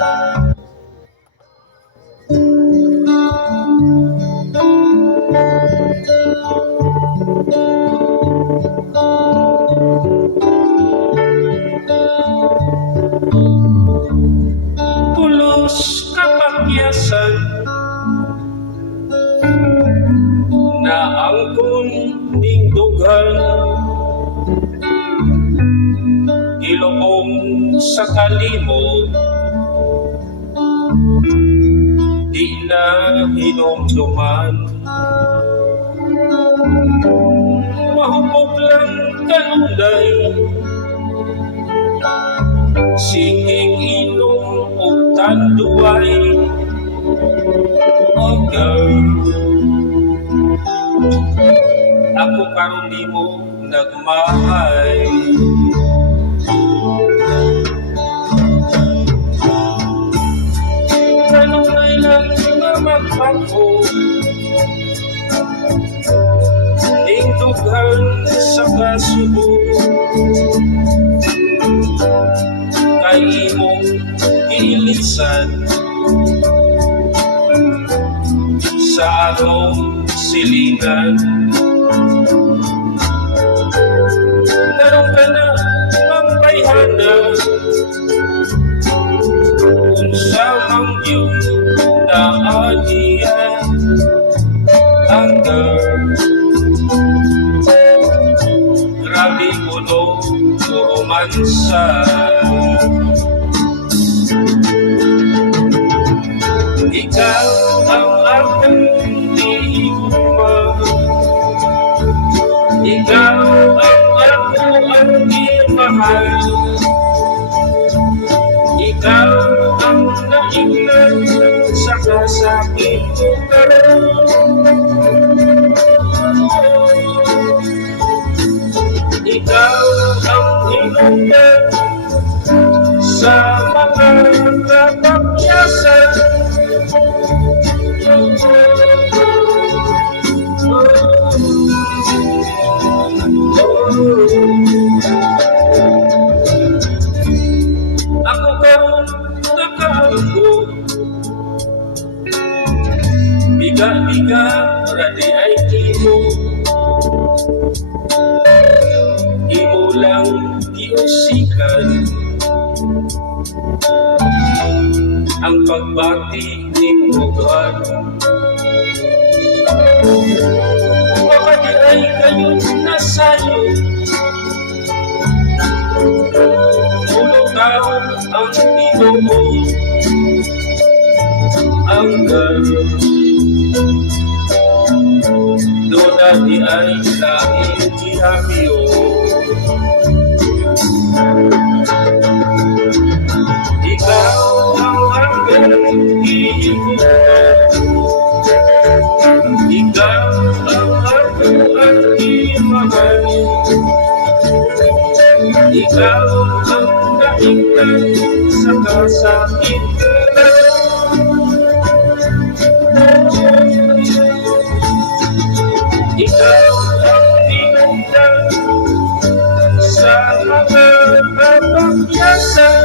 Pulos kapakyasan na angkon ning dugan, ilubong sa kalimot, di na hinumduman. Mahubog lang kanunay, siging inom o tanduay. Oh girl, ako karon nimo nagmahay. Kanunay lang nga magbago, ning dughan sa kasubo, kay imong ilisan sa atong silingan. Naroon ka na magpayhana, unsa mang yun na adiya ang girl. Grabe ko no, romansa. Ikaw ang akong higugma, ikaw ang ako ang imahal, ikaw ang naingnan sa kasakit ko karon. Ikaw ang hinungdan sa mga kapakyasan. Ako karon nakaupo, biga-biga radi ay imo, imo lang giusikan ang pagbati ning buwan. Baka di ay kayo nasayo, ulugaw ang tinoo, ang girl. Doon di ay laing gihabiyo, ikaw ang aking higugma, ikaw ang ako ang imahal, ikaw ang naingnan sa kasakit ko. Ikaw ang hinungdan sa mga kapakyasan.